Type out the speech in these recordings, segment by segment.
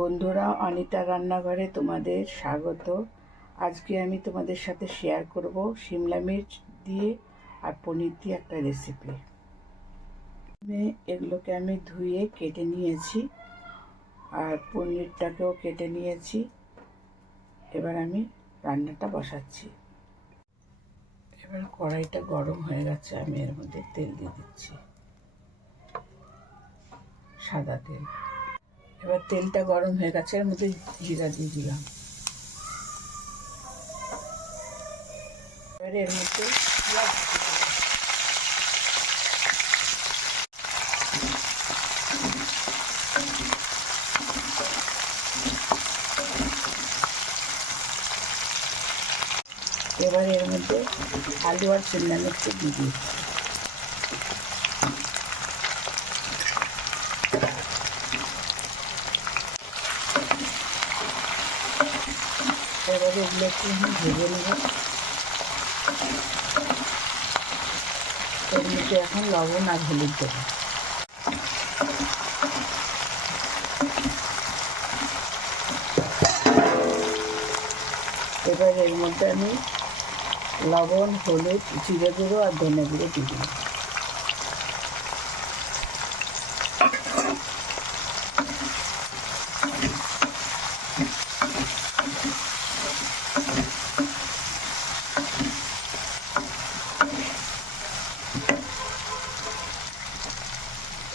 বন্ধুরা, অনিতা রান্নাঘরে তোমাদের স্বাগত। আজকে আমি তোমাদের সাথে শেয়ার করব শিমলা মির্চ দিয়ে আর পনির দিয়ে একটা রেসিপি। এগুলোকে আমি ধুয়ে কেটে নিয়েছি আর পনিরটাকেও কেটে নিয়েছি। এবার আমি রান্নাটা বসাচ্ছি। এবার কড়াইটা গরম হয়ে গেছে, আমি এর মধ্যে তেল দিয়ে দিচ্ছি, সাদা তেল। এবার তেলটা গরম হয়ে গেছে, এর মধ্যে জিরা দিয়ে দিলাম। এবার এর মধ্যে পেঁয়াজ এবার এর মধ্যে আলু আর শিমলা মির্চ দিয়ে দিচ্ছি। এবারে এগুলো একটু আমি ভেজে নেব। এর মধ্যে এখন লবণ আর হলুদ দেব। এবার এর মধ্যে আমি লবণ, হলুদ, জিরে গুঁড়ো আর ধনে গুঁড়ো দিয়ে দিই।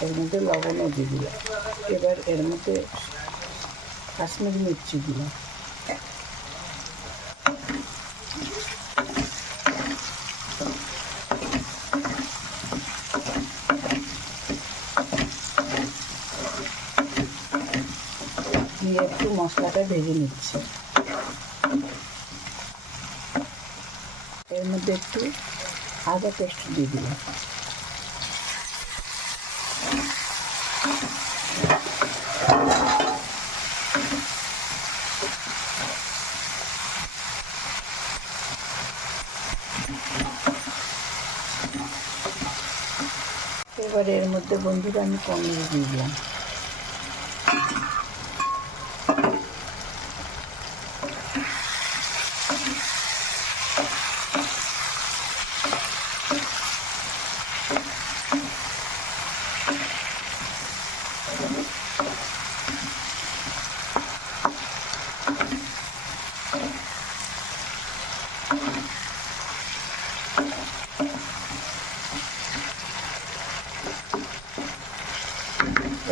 এর মধ্যে লবণও দিয়ে দিলাম। এবার এর মধ্যে কাশ্মীরি মির্চি দিলাম। দিয়ে একটু মশলাটা ভেজে নিচ্ছি। এর মধ্যে একটু আদা পেস্ট দিয়ে দিলাম। এবার এর মধ্যে বন্ধুরা আমি পনির দিয়ে দিলাম।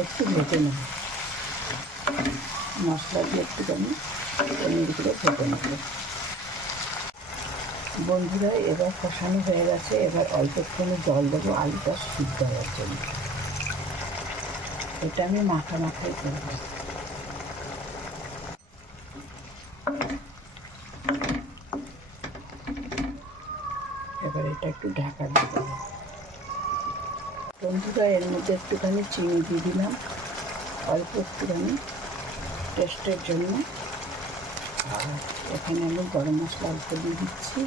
একটু ভেজে নেব, মশলা দিয়ে একটুখানি পনিরগুলো ভেজে নেব। বন্ধুরা, এবার কষানো হয়ে গেছে। এবার অল্প একটুখানি জল দেবো আলুটা সিদ্ধ হওয়ার জন্য। এটা আমি মাখাই করব। এবার এটা একটু ঢাকা দিয়ে দেবো। বন্ধুরা, এর মধ্যে একটুখানি চিনি দিয়ে দিলাম, অল্প একটুখানি টেস্টের জন্য। আর এখানে আমি গরম মশলা অল্প দিয়ে দিচ্ছি।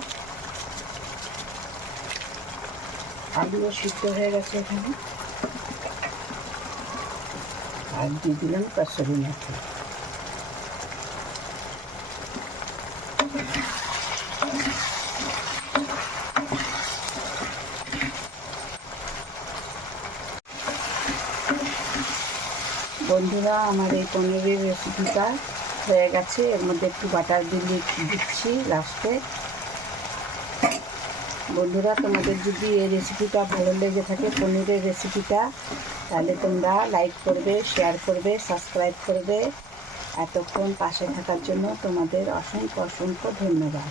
আলুও সিদ্ধ হয়ে গেছে এখানে। আর দিয়ে দিলাম কাসুরি মেথি। বন্ধুরা, আমার এই পনিরের রেসিপিটা হয়ে গেছে। এর মধ্যে একটু বাটার দিয়ে দিচ্ছি লাস্টে। বন্ধুরা, তোমাদের যদি এই রেসিপিটা ভালো লেগে থাকে, পনিরের রেসিপিটা, তাহলে তোমরা লাইক করবে, শেয়ার করবে, সাবস্ক্রাইব করবে। এতক্ষণ পাশে থাকার জন্য তোমাদের অসংখ্য ধন্যবাদ।